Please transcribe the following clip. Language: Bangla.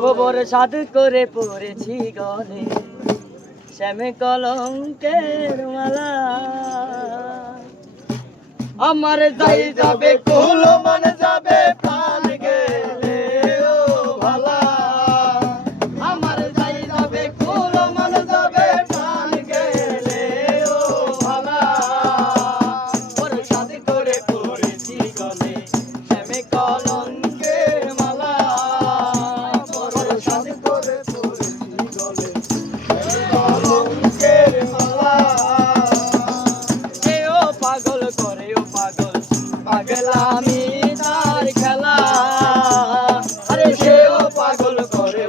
গোবর সাধ করে পড়েছি গলে শ্যামে কলঙ্কের মালা আমার যাই যাবে কুল মন যাবে প্রাণ গেলে ও ভালা আমার যাই যাবে কুল মন যাবে প্রাণ গেলে ও ভালা গোবর সাধ করে পড়েছি গলে শ্যামে কলঙ্কের মালা গোবর সাধ করে পড়েছি গলে কলঙ্কের মালা কেউ পাগল করে ও পাগল পাগলামি তার খেলা আরে সেও পাগল করে